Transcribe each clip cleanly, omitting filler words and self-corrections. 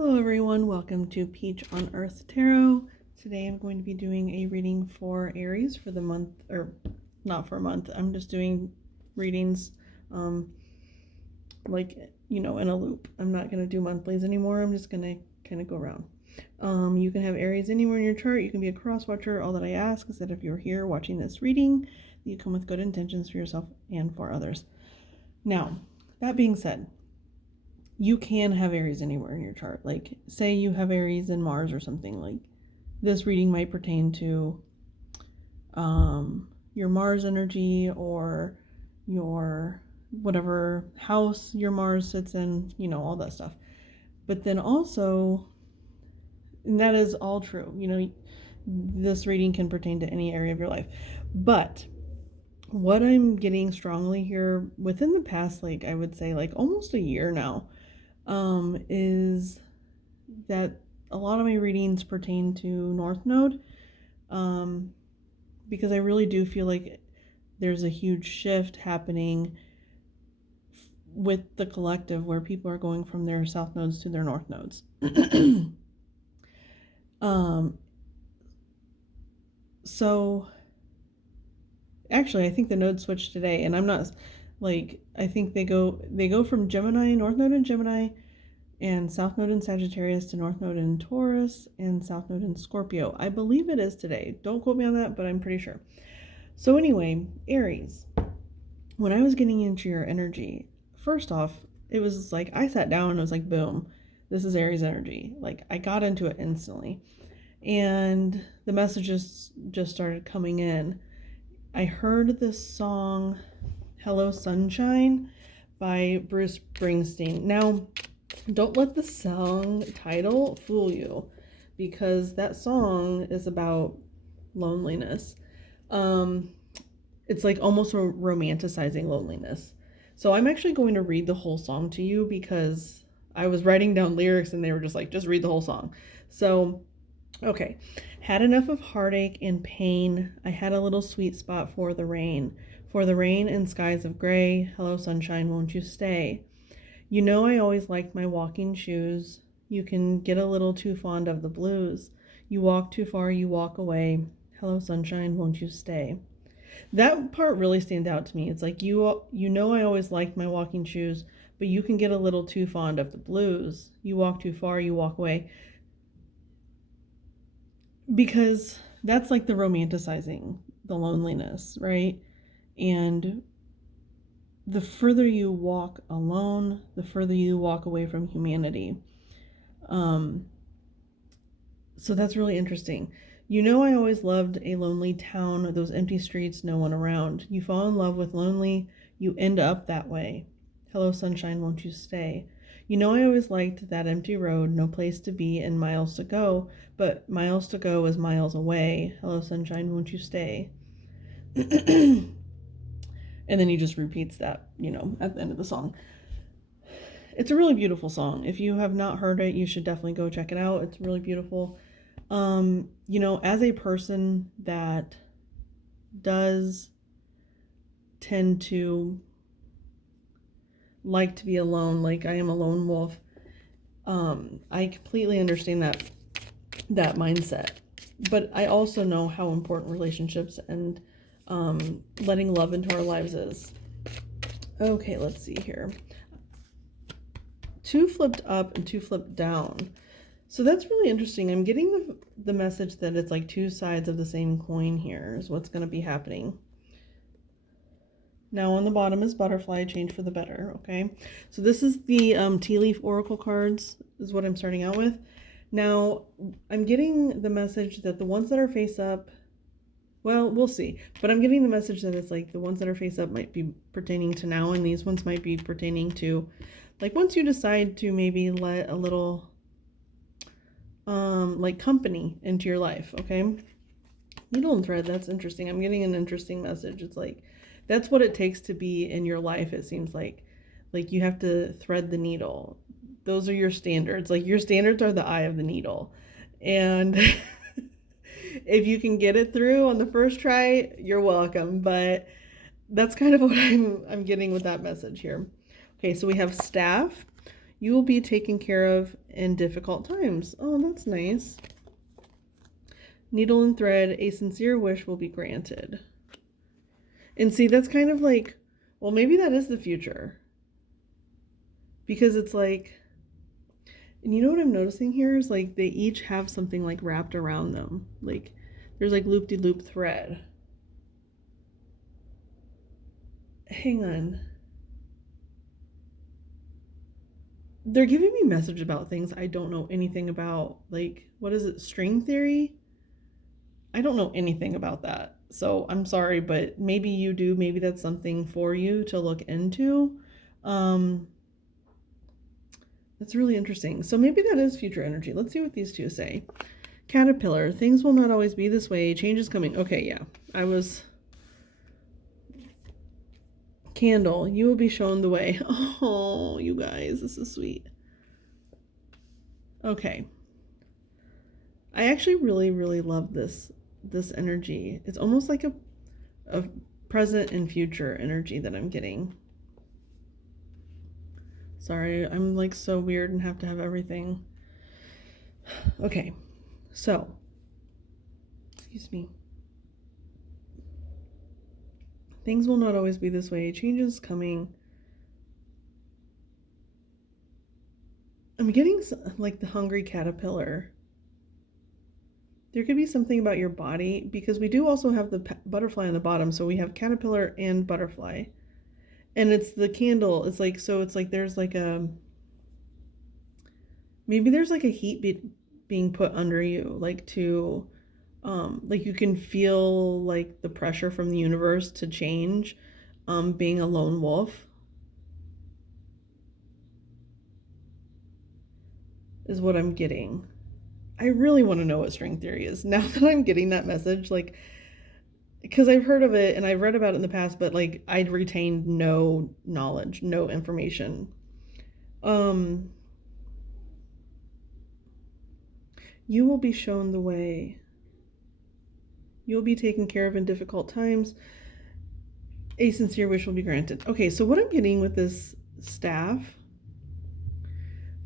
Hello everyone, welcome to Peach on Earth Tarot. Today I'm going to be doing a reading for Aries for the month, or not for a month. I'm just doing readings in a loop. I'm not going to do monthlies anymore. I'm just going to kind of go around. You can have Aries anywhere in your chart. You can be a cross watcher. All that I ask is that if you're here watching this reading, you come with good intentions for yourself and for others. Now, that being said, you can have Aries anywhere in your chart. Like, say you have Aries in Mars or something. Like, this reading might pertain to your Mars energy or your whatever house your Mars sits in, all that stuff. But then also, and that is all true, this reading can pertain to any area of your life. But what I'm getting strongly here within the past, I would say, almost a year now, is that a lot of my readings pertain to North Node, because I really do feel like there's a huge shift happening with the collective where people are going from their South Nodes to their North Nodes. So actually I think the nodes switched today, and I'm not I think they go from Gemini, North Node in Gemini, and South Node in Sagittarius to North Node in Taurus and South Node in Scorpio. I believe it is today. Don't quote me on that, but I'm pretty sure. So anyway, Aries, when I was getting into your energy, first off, it was like I sat down and it was like, boom, this is Aries energy. Like, I got into it instantly. And the messages just started coming in. I heard this song, Hello Sunshine, by Bruce Springsteen. Now, don't let the song title fool you, because that song is about loneliness. It's like almost romanticizing loneliness. So I'm actually going to read the whole song to you, because I was writing down lyrics and they were just like, just read the whole song. So, okay. Had enough of heartache and pain. I had a little sweet spot for the rain. For the rain and skies of gray. Hello sunshine, won't you stay? You know I always liked my walking shoes. You can get a little too fond of the blues. You walk too far, you walk away. Hello sunshine, won't you stay? That part really stands out to me. It's like, you know I always liked my walking shoes, but you can get a little too fond of the blues. You walk too far, you walk away. Because that's like the romanticizing the loneliness, right? And the further you walk alone, the further you walk away from humanity. So that's really interesting. You know I always loved a lonely town, those empty streets, no one around. You fall in love with lonely, you end up that way. Hello sunshine, won't you stay? You know I always liked that empty road, no place to be and miles to go, but miles to go is miles away. Hello sunshine, won't you stay? And then he just repeats that, at the end of the song. It's a really beautiful song. If you have not heard it, you should definitely go check it out. It's really beautiful. As a person that does tend to like to be alone, like I am a lone wolf, I completely understand that mindset. But I also know how important relationships and letting love into our lives is. Okay, let's see here. 2 flipped up and 2 flipped down. So that's really interesting. I'm getting the message that it's like 2 sides of the same coin here is what's going to be happening. Now on the bottom is butterfly, change for the better, okay? So this is the tea leaf oracle cards is what I'm starting out with. Now, I'm getting the message that the ones that are face up, well, we'll see. But I'm getting the message that it's like the ones that are face up might be pertaining to now, and these ones might be pertaining to, like, once you decide to maybe let a little, company into your life, okay? Needle and thread, that's interesting. I'm getting an interesting message. It's like, that's what it takes to be in your life, it seems like. Like, you have to thread the needle. Those are your standards. Like, your standards are the eye of the needle. And if you can get it through on the first try, you're welcome. But that's kind of what I'm getting with that message here. Okay, so we have staff. You will be taken care of in difficult times. Oh, that's nice. Needle and thread, a sincere wish will be granted. And see, that's kind of like, well, maybe that is the future. Because it's like, and you know what I'm noticing here is like they each have something like wrapped around them. Like there's like loop-de-loop thread. Hang on. They're giving me message about things I don't know anything about. Like, what is it? String theory? I don't know anything about that. So I'm sorry, but maybe you do. Maybe that's something for you to look into. That's really interesting. So maybe that is future energy. Let's see what these two say. Caterpillar, things will not always be this way. Change is coming. Okay, yeah. I was... Candle, you will be shown the way. Oh, you guys, this is sweet. Okay. I actually really, really love this energy. It's almost like a present and future energy that I'm getting. Sorry, I'm like so weird and have to have everything. Okay, so, excuse me. Things will not always be this way. Change is coming. I'm getting like the hungry caterpillar. There could be something about your body because we do also have the butterfly on the bottom. So we have caterpillar and butterfly. And it's the candle. It's like, so it's like there's like a, maybe there's like a heat being put under you, like to, like you can feel like the pressure from the universe to change, being a lone wolf is what I'm getting. I really want to know what string theory is now that I'm getting that message, like, because I've heard of it and I've read about it in the past, but like I'd retained no knowledge, no information. You will be shown the way. You'll be taken care of in difficult times. A sincere wish will be granted. Okay, so what I'm getting with this staff,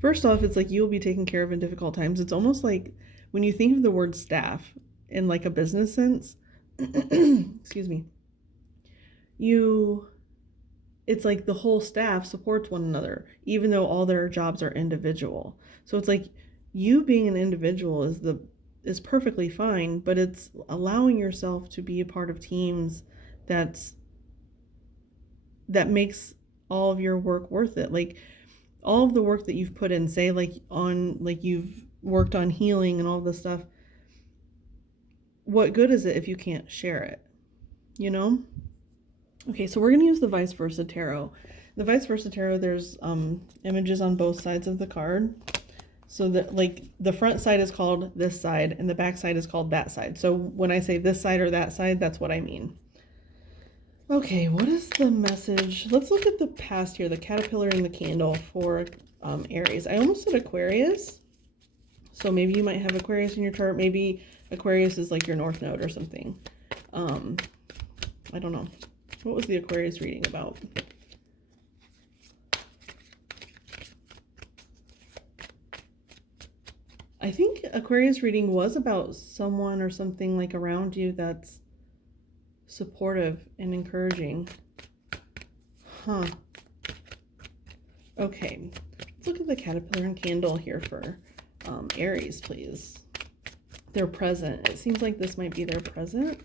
first off, it's like you'll be taken care of in difficult times. It's almost like when you think of the word staff in like a business sense, excuse me, it's like the whole staff supports one another, even though all their jobs are individual. So it's like you being an individual is perfectly fine, but it's allowing yourself to be a part of teams that makes all of your work worth it. Like all of the work that you've put in, say like you've worked on healing and all this stuff, what good is it if you can't share it, you know? Okay, so we're going to use the vice versa tarot. The vice versa tarot, there's images on both sides of the card. So that like the front side is called this side and the back side is called that side. So when I say this side or that side, that's what I mean. Okay, what is the message? Let's look at the past here, the caterpillar and the candle for Aries. I almost said Aquarius. So maybe you might have Aquarius in your chart. Maybe Aquarius is like your north node or something. I don't know. What was the Aquarius reading about? I think Aquarius reading was about someone or something like around you that's supportive and encouraging. Huh. Okay. Let's look at the caterpillar and candle here for Aries, please. Their present. It seems like this might be their present.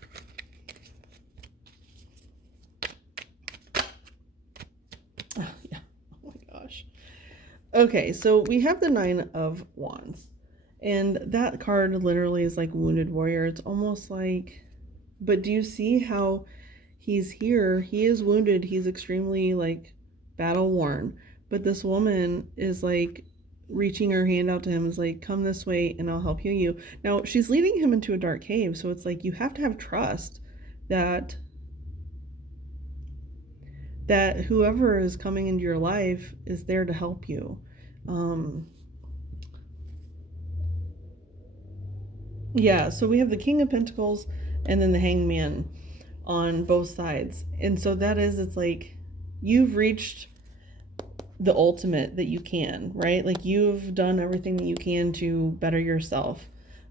Oh, yeah. Oh my gosh. Okay, so we have the 9 of Wands. And that card literally is like wounded warrior. It's almost like, but do you see how he's here? He is wounded. He's extremely like battle worn. But this woman is like reaching her hand out to him, is like, come this way and I'll help heal you. Now she's leading him into a dark cave. So it's like, you have to have trust that whoever is coming into your life is there to help you. Yeah, so we have the King of Pentacles and then the Hangman on both sides. And so that is, it's like you've reached the ultimate that you can, right? Like you've done everything that you can to better yourself.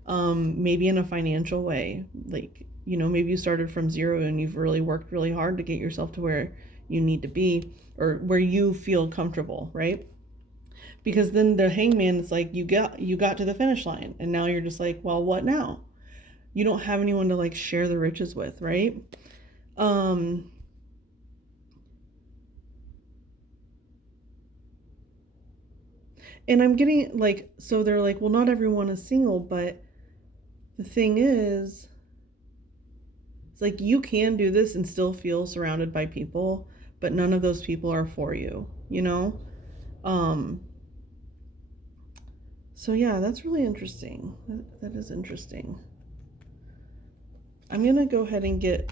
Maybe in a financial way, like, maybe you started from zero and you've really worked really hard to get yourself to where you need to be, or where you feel comfortable, right? Because then the hangman is like, you got to the finish line and now you're just like, well, what now? You don't have anyone to like share the riches with, right? um and I'm getting like, so they're like, well, not everyone is single, but the thing is, it's like you can do this and still feel surrounded by people, but none of those people are for you, you know? Um so yeah, that's really interesting. That is interesting. I'm going to go ahead and get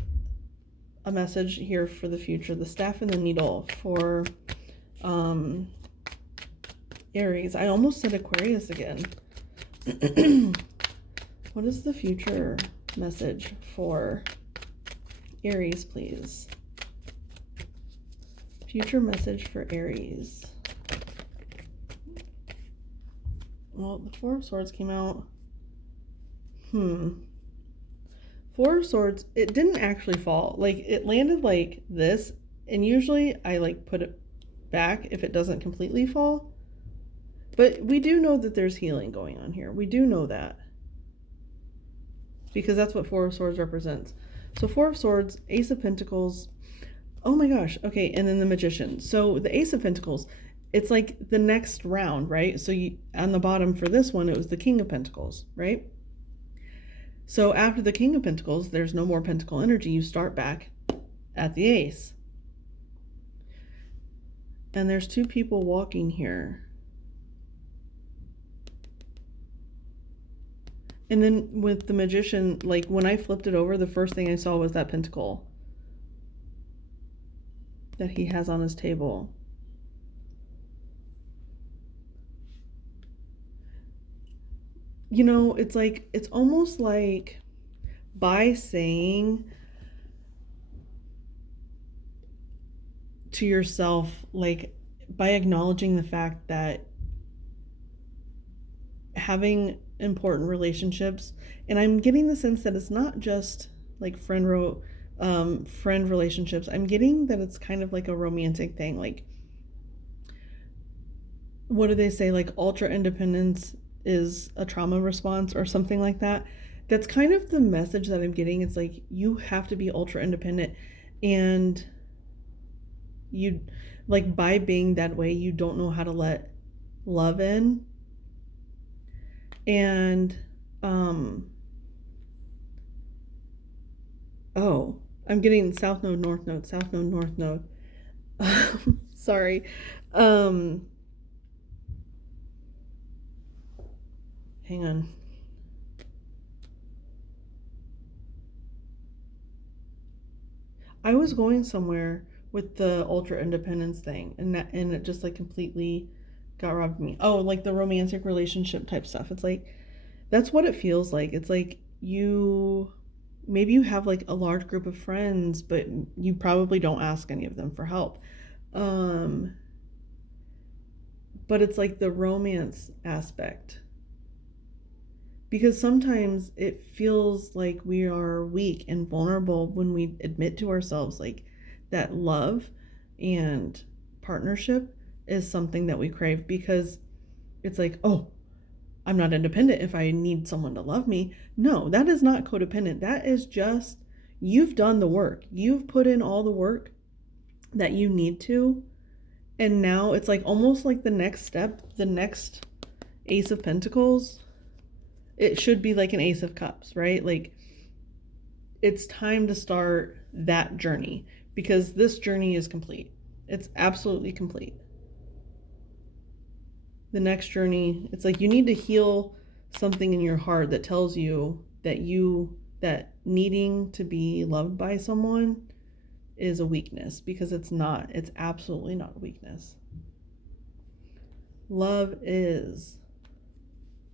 a message here for the future, the staff and the needle for um Aries. I almost said Aquarius again. What is the future message for Aries, please? Future message for Aries. Well, the Four of Swords came out. Four of Swords, it didn't actually fall. Like, it landed like this, and usually I like put it back if it doesn't completely fall. But we do know that there's healing going on here. We do know that. Because that's what Four of Swords represents. So Four of Swords, Ace of Pentacles. Oh my gosh. Okay, and then the Magician. So the Ace of Pentacles, it's like the next round, right? So on the bottom for this one, it was the King of Pentacles, right? So after the King of Pentacles, there's no more Pentacle energy. You start back at the Ace. And there's two people walking here. And then with the Magician, like when I flipped it over, the first thing I saw was that pentacle that he has on his table. It's like, it's almost like by saying to yourself, like by acknowledging the fact that having important relationships, and I'm getting the sense that it's not just like friend relationships. I'm getting that it's kind of like a romantic thing. Like, what do they say? Like, ultra independence is a trauma response or something like that. That's kind of the message that I'm getting. It's like you have to be ultra independent, and you, like, by being that way, you don't know how to let love in. And oh, I'm getting South Node, North Node, South Node, North Node. Sorry. Hang on. I was going somewhere with the ultra independence thing, and it just like completely got robbed of me. Oh, like the romantic relationship type stuff. It's like, that's what it feels like. It's like maybe you have like a large group of friends, but you probably don't ask any of them for help. But it's like the romance aspect. Because sometimes it feels like we are weak and vulnerable when we admit to ourselves like that love and partnership is something that we crave, because it's like, oh, I'm not independent if I need someone to love me. No, that is not codependent. That is just, you've done the work. You've put in all the work that you need to. And now it's like almost like the next step, the next Ace of Pentacles, it should be like an Ace of Cups, right? Like, it's time to start that journey, because this journey is complete. It's absolutely complete. The next journey, it's like you need to heal something in your heart that tells you that needing to be loved by someone is a weakness, because it's not. It's absolutely not a weakness. Love is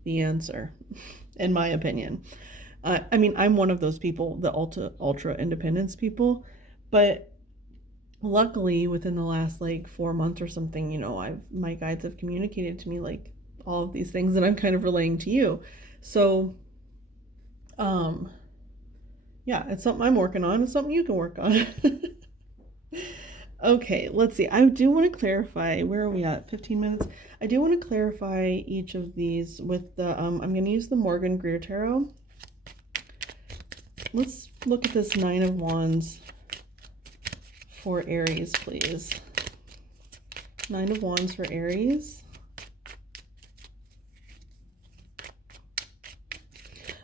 the answer, in my opinion. I mean, I'm one of those people, the ultra independence people, but luckily within the last like 4 months or something, you know, my guides have communicated to me like all of these things that I'm kind of relaying to you. So um yeah, it's something I'm working on. It's something you can work on. Okay, let's see. I do want to clarify, where are we at? 15 minutes. I do want to clarify each of these with the I'm going to use the Morgan Greer Tarot. Let's look at this Nine of Wands for Aries, please. Nine of Wands for Aries.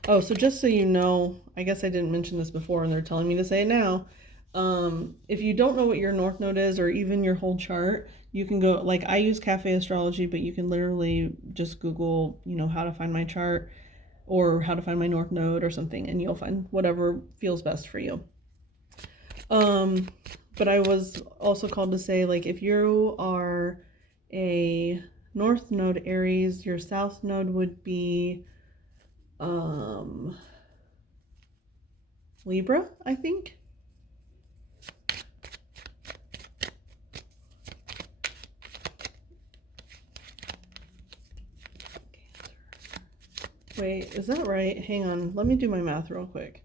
Oh, so just so you know, I guess I didn't mention this before and they're telling me to say it now. If you don't know what your North Node is or even your whole chart, you can go, like I use Cafe Astrology, but you can literally just Google, you know, how to find my chart or how to find my North Node or something, and you'll find whatever feels best for you. But I was also called to say, like, if you are a North Node Aries, your South Node would be Libra, I think. Wait, is that right? Hang on, let me do my math real quick.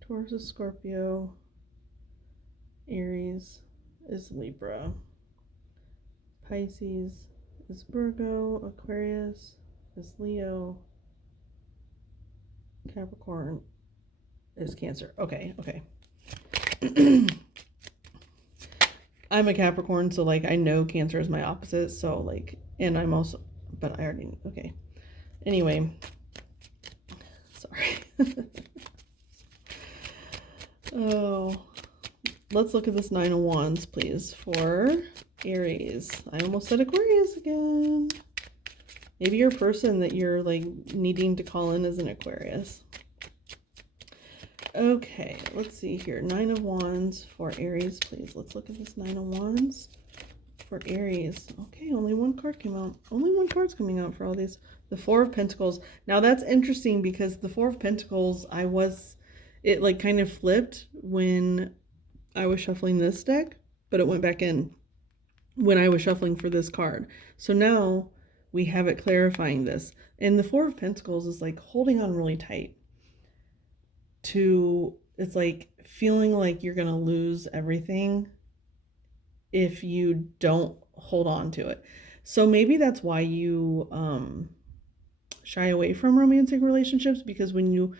Taurus is Scorpio, Aries is Libra, Pisces is Virgo, Aquarius is Leo, Capricorn is Cancer. Okay. I'm a Capricorn, so like I know Cancer is my opposite, so like, and I'm also, but I already, okay. Anyway, sorry. Oh, let's look at this Nine of Wands, please, for Aries. I almost said Aquarius again. Maybe your person that you're like needing to call in is an Aquarius. Okay, let's see here. Nine of Wands for Aries, please. Let's look at this Nine of Wands for Aries. Okay, only one card came out. Only one card's coming out for all these. The Four of Pentacles. Now that's interesting because the Four of Pentacles, it like kind of flipped when I was shuffling this deck, but it went back in when I was shuffling for this card. So now we have it clarifying this. And the Four of Pentacles is like holding on really tight to, it's like feeling like you're gonna lose everything if you don't hold on to it. So maybe that's why you shy away from romantic relationships, because when you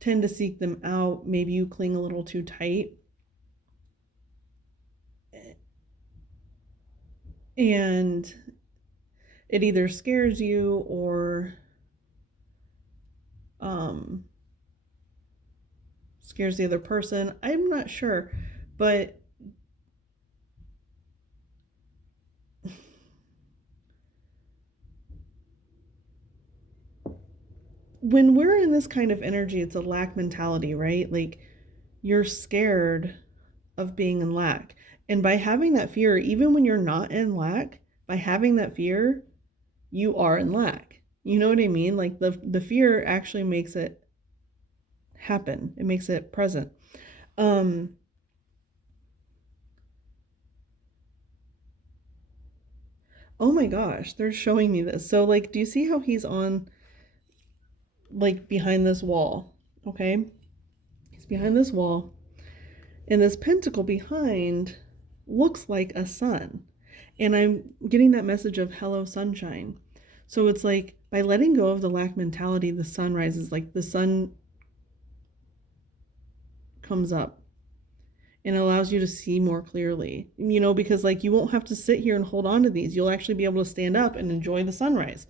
tend to seek them out, maybe you cling a little too tight and it either scares you or scares the other person. I'm not sure, but when we're in this kind of energy, it's a lack mentality, right? Like you're scared of being in lack. And by having that fear, even when you're not in lack, by having that fear, you are in lack. You know what I mean? Like the fear actually makes it happen. It makes it present. Oh my gosh, they're showing me this. So like, do you see how he's on like behind this wall? Okay. He's behind this wall. And this pentacle behind looks like a sun. And I'm getting that message of hello sunshine. So it's like by letting go of the lack mentality, the sun rises, like the sun comes up and allows you to see more clearly, you know, because like you won't have to sit here and hold on to these. You'll actually be able to stand up and enjoy the sunrise.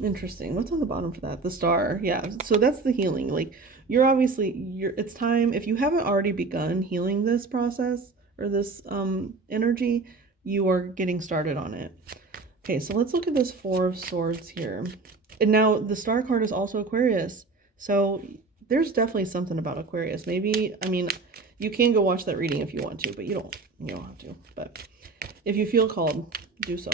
Interesting. What's on the bottom for that? The star. Yeah. So that's the healing. Like it's time. If you haven't already begun healing this process or this energy, you are getting started on it. Okay. So let's look at this Four of Swords here. And now the star card is also Aquarius. So there's definitely something about Aquarius. Maybe, I mean, you can go watch that reading if you want to, but you don't have to. But if you feel called, do so.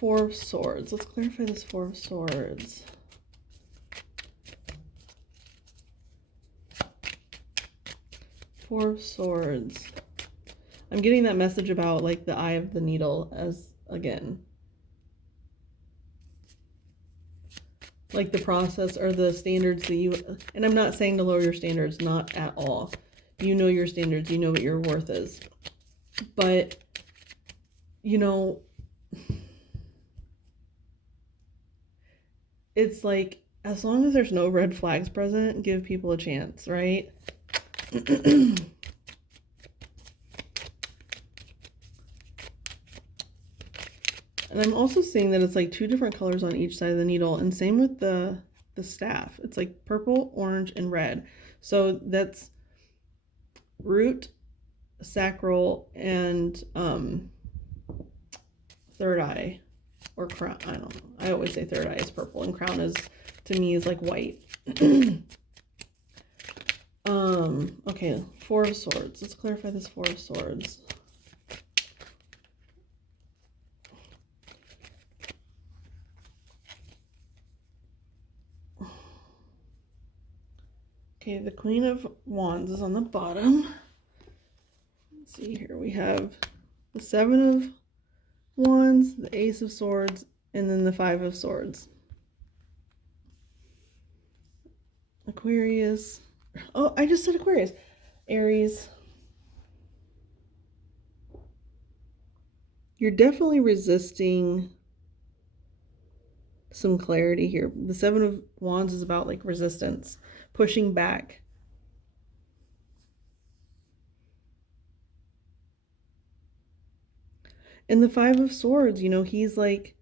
Four of Swords. Let's clarify this Four of Swords. Four of Swords. I'm getting that message about like the eye of the needle as again. Like the process or the standards that you, and I'm not saying to lower your standards, not at all. You know your standards, you know what your worth is. But, you know, it's like, as long as there's no red flags present, give people a chance, right? And I'm also seeing that it's like two different colors on each side of the needle, and same with the staff. It's like purple, orange, and red. So that's root, sacral, and third eye or crown. I don't know. I always say third eye is purple, and crown is, to me, is like white. Okay, Four of Swords. Let's clarify this Four of Swords. Okay, the Queen of Wands is on the bottom. Let's see here. We have the Seven of Wands, the Ace of Swords, and then the Five of Swords. Aquarius. Oh, I just said Aquarius. Aries. You're definitely resisting some clarity here. The Seven of Wands is about like resistance, pushing back. And the Five of Swords, you know, he's like,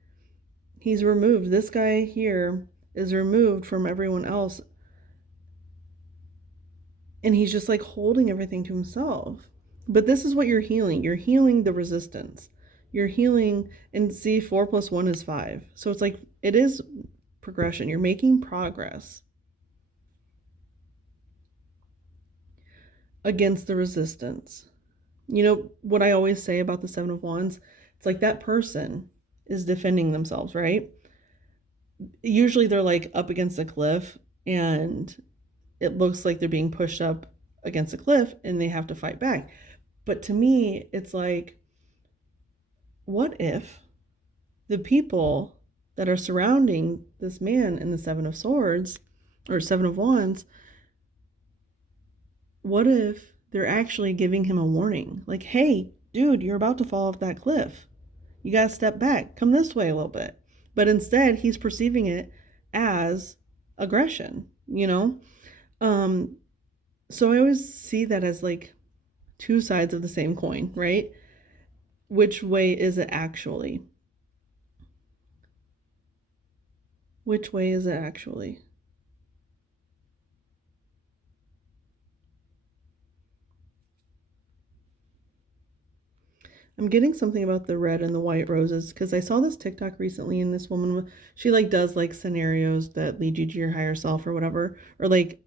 he's removed. This guy here is removed from everyone else. And he's just like holding everything to himself. But this is what you're healing. You're healing the resistance. You're healing, and see, 4 + 1 is 5. So it's like, it is progression. You're making progress against the resistance. You know what I always say about the Seven of Wands? It's like that person is defending themselves, right? Usually they're like up against a cliff, and it looks like they're being pushed up against a cliff and they have to fight back. But to me, it's like, what if the people that are surrounding this man in the Seven of Swords or Seven of Wands, what if they're actually giving him a warning? Like, hey, dude, you're about to fall off that cliff. You got to step back. Come this way a little bit. But instead, he's perceiving it as aggression, you know? So I always see that as like two sides of the same coin, right? Which way is it actually? Which way is it actually? I'm getting something about the red and the white roses because I saw this TikTok recently, and this woman, she like does like scenarios that lead you to your higher self or whatever, or like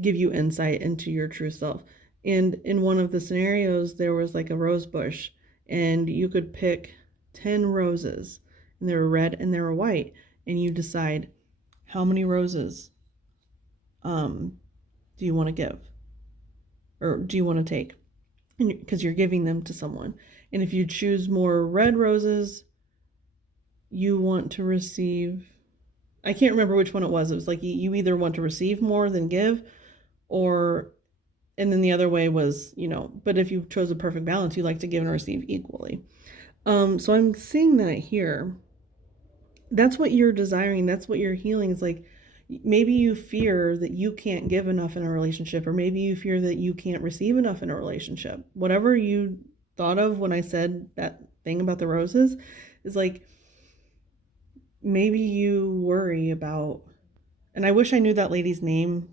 give you insight into your true self. And in one of the scenarios, there was like a rose bush, and you could pick 10 roses, and they were red and they were white, and you decide how many roses do you want to give, or do you want to take, because you're giving them to someone. And if you choose more red roses, you want to receive, I can't remember which one it was. It was like you either want to receive more than give, or, and then the other way was, you know, but if you chose a perfect balance, you like to give and receive equally. So I'm seeing that here. That's what you're desiring. That's what you're healing. Is like, maybe you fear that you can't give enough in a relationship, or maybe you fear that you can't receive enough in a relationship. Whatever you thought of when I said that thing about the roses is like, maybe you worry about, and I wish I knew that lady's name,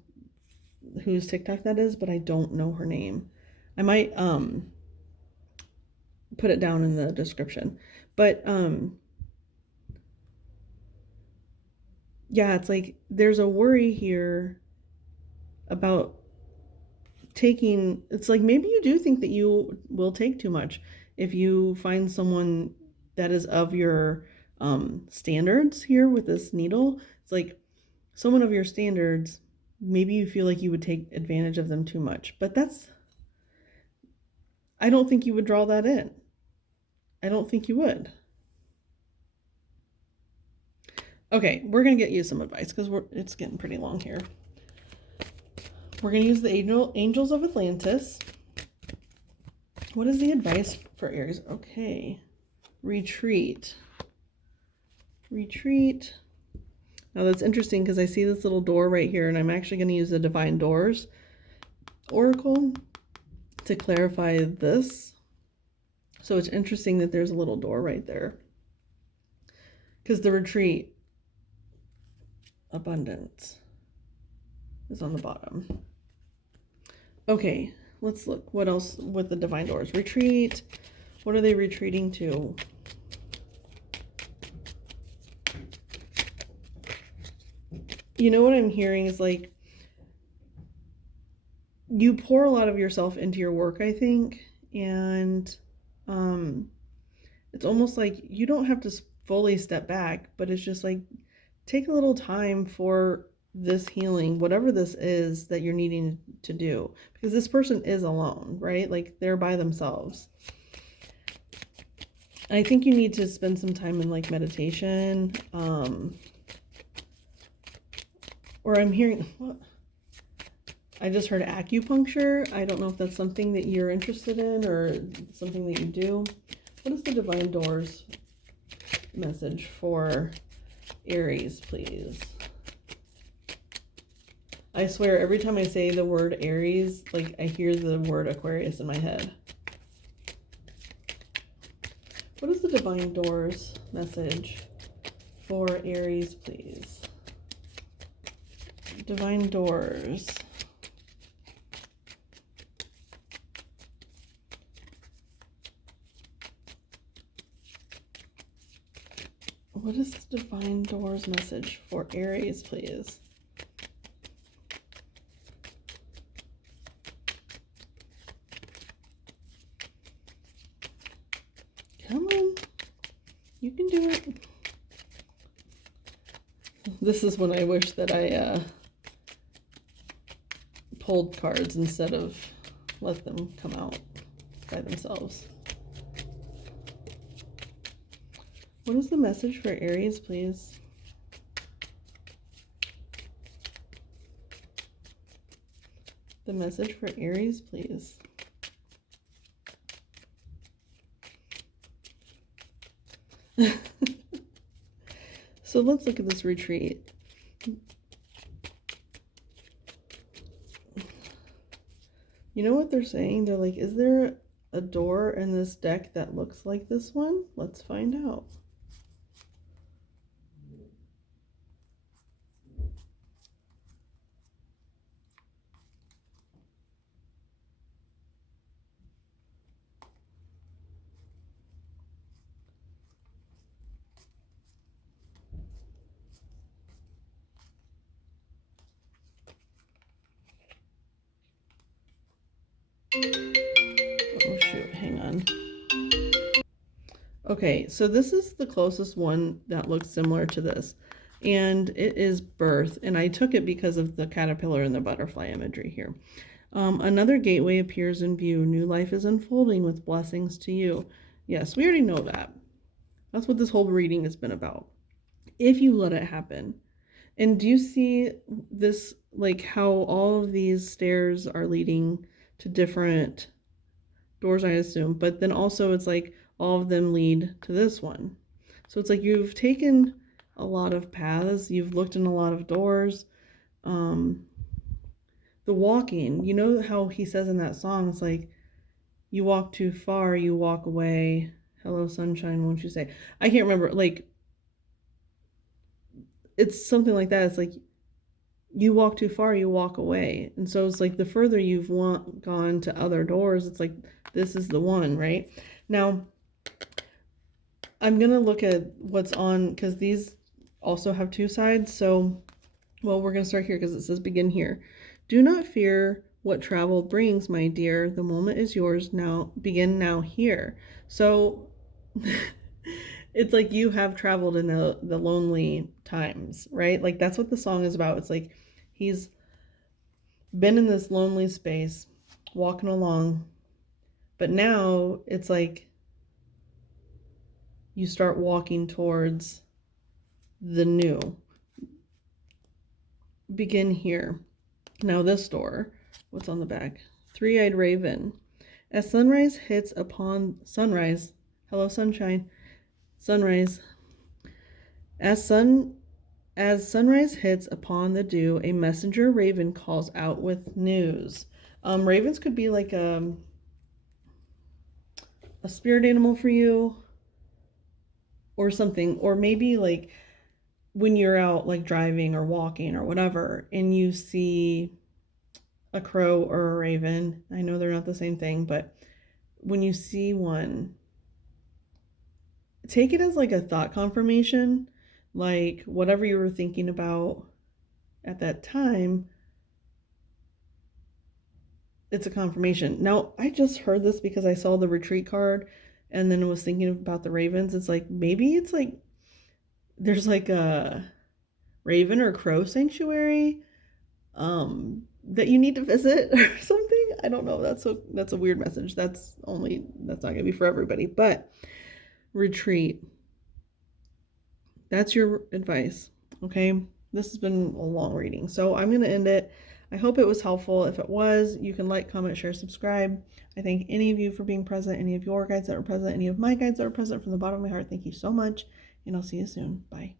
whose TikTok that is, but I don't know her name. I might put it down in the description. But yeah, it's like there's a worry here about taking, it's like maybe you do think that you will take too much if you find someone that is of your standards here with this needle. It's like someone of your standards, maybe you feel like you would take advantage of them too much, but I don't think you would draw that in. I don't think you would. Okay, we're gonna get you some advice because it's getting pretty long here. We're gonna use the angels of Atlantis. What is the advice for Aries? Okay, retreat. Now that's interesting because I see this little door right here, and I'm actually going to use the Divine Doors Oracle to clarify this. So it's interesting that there's a little door right there, because the retreat, abundance, is on the bottom. Okay, let's look. What else with the Divine Doors? Retreat. What are they retreating to? You know what I'm hearing is like you pour a lot of yourself into your work, I think, and it's almost like you don't have to fully step back, but it's just like take a little time for this healing, whatever this is that you're needing to do, because this person is alone, right? Like they're by themselves. And I think you need to spend some time in like meditation, or I'm hearing, what? I just heard acupuncture. I don't know if that's something that you're interested in or something that you do. What is the Divine Doors message for Aries, please? I swear, every time I say the word Aries, like I hear the word Aquarius in my head. What is the Divine Doors message for Aries, please? Divine Doors. What is the Divine Doors message for Aries, please? Come on. You can do it. This is when I wish that I pulled cards instead of let them come out by themselves. What is the message for Aries, please? The message for Aries, please. So let's look at this retreat. You know what they're saying? They're like, is there a door in this deck that looks like this one? Let's find out. Oh shoot, hang on. Okay, so this is the closest one that looks similar to this, and it is birth, and I took it because of the caterpillar and the butterfly imagery here. Another gateway appears in view. New life is unfolding with blessings to you. Yes, we already know that. That's what this whole reading has been about. If you let it happen. And do you see this, like how all of these stairs are leading to different doors, I assume, but then also it's like all of them lead to this one. So it's like you've taken a lot of paths, you've looked in a lot of doors. The walking, you know how he says in that song, it's like, you walk too far, you walk away. Hello, sunshine, won't you say? I can't remember, like, it's something like that. It's like, you walk too far, you walk away. And so it's like the further you've gone to other doors, it's like, this is the one, right? Now, I'm going to look at what's on, because these also have two sides. So, well, we're going to start here because it says begin here. Do not fear what travel brings, my dear. The moment is yours now. Begin now here. So It's like you have traveled in the lonely times, right? Like that's what the song is about. It's like he's been in this lonely space, walking along, but now it's like you start walking towards the new. Begin here. Now this door, what's on the back? Three-eyed raven. As sunrise hits upon sunrise, hello sunshine, sunrise. As sun as sunrise hits upon the dew, a messenger raven calls out with news. Ravens could be like a spirit animal for you or something, or maybe like when you're out like driving or walking or whatever and you see a crow or a raven. I know they're not the same thing, but when you see one, take it as like a thought confirmation, like whatever you were thinking about at that time, it's a confirmation. Now, I just heard this because I saw the retreat card and then was thinking about the ravens. It's like maybe it's like there's like a raven or crow sanctuary that you need to visit or something. I don't know. That's a weird message. That's not gonna be for everybody. But retreat. That's your advice. Okay. This has been a long reading. So I'm gonna end it. I hope it was helpful. If it was, you can like, comment, share, subscribe. I thank any of you for being present, any of your guides that were present, any of my guides that were present from the bottom of my heart. Thank you so much. And I'll see you soon. Bye.